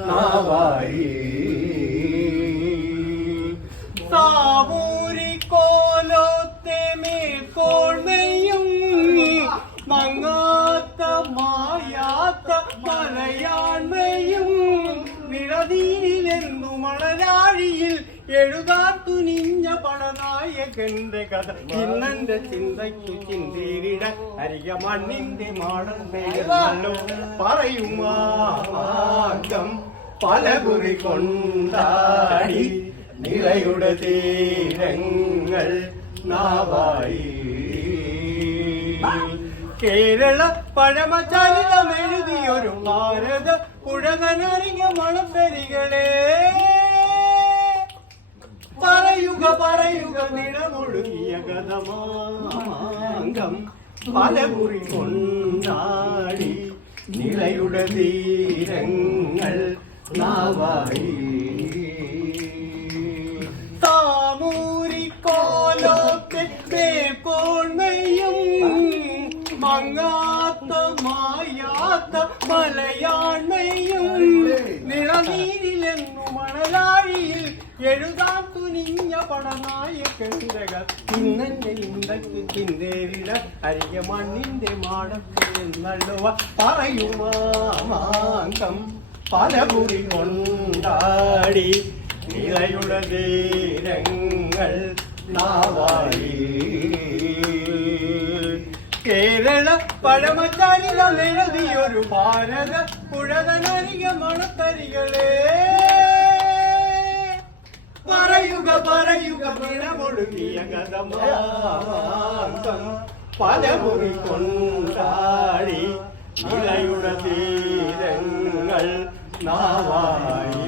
നാവായി സാമൂരിക്കോലത്തെ മേൽക്കോൾമയും മങ്ങാത്ത മായാത്ത മലയാൺമയും നിഴതീരിലെന്നു മണലാഴിയിൽ എഴുതാൻ തുനിഞ്ഞ പടനായകന്റെ കഥ ഇന്നെന്റെ ചിന്തയ്ക്കു ചിന്തേരിട അരിക മണ്ണിന്റെ മാടല്ലോ പറയുമാർഗം പലകുറി കൊണ്ടാടി നിളയുടെ തീരങ്ങൾ നാവായി കേരള പഴമചരിതമെഴുതിയൊരു ഭാരത പുഴകനറിയ മണപ്പെരികളെ പറയുക പറയുക നിഴമൊഴുകിയ ഗതമാങ്കം പലകുറി കൊണ്ടാടി നിളയുടെ തീരങ്ങൾ നാവായി സാമൂരിക്കോലത്തെ മേൽക്കോൾമയും മങ്ങാത്ത മായാത്ത മലയാൺമയും നിഴനീരിലെന്നു മണലാഴിയിൽ എഴുതാൻ തുനിഞ്ഞ പടനായകന്റെ ഇന്നെന്റെ ഇന്ത്യക്ക് ചിന്തേരിട അരിക മണ്ണിന്റെ മാടത്തിൽ നള്ളുവ പറയുമാങ്കം പലകുറി കൊണ്ടാടി നിളയുടെ തീരങ്ങൾ നാവായി കേരള പഴമചരിതമെഴുതിയൊരു ഭാരത പുഴകനരിക മണത്തരികളെ പറയുക പറയുക പിണമൊഴുകിയ ഗതമാങ്കം പലകുറി കൊണ്ടാടി നിളയുടെ തീരങ്ങൾ നാവായി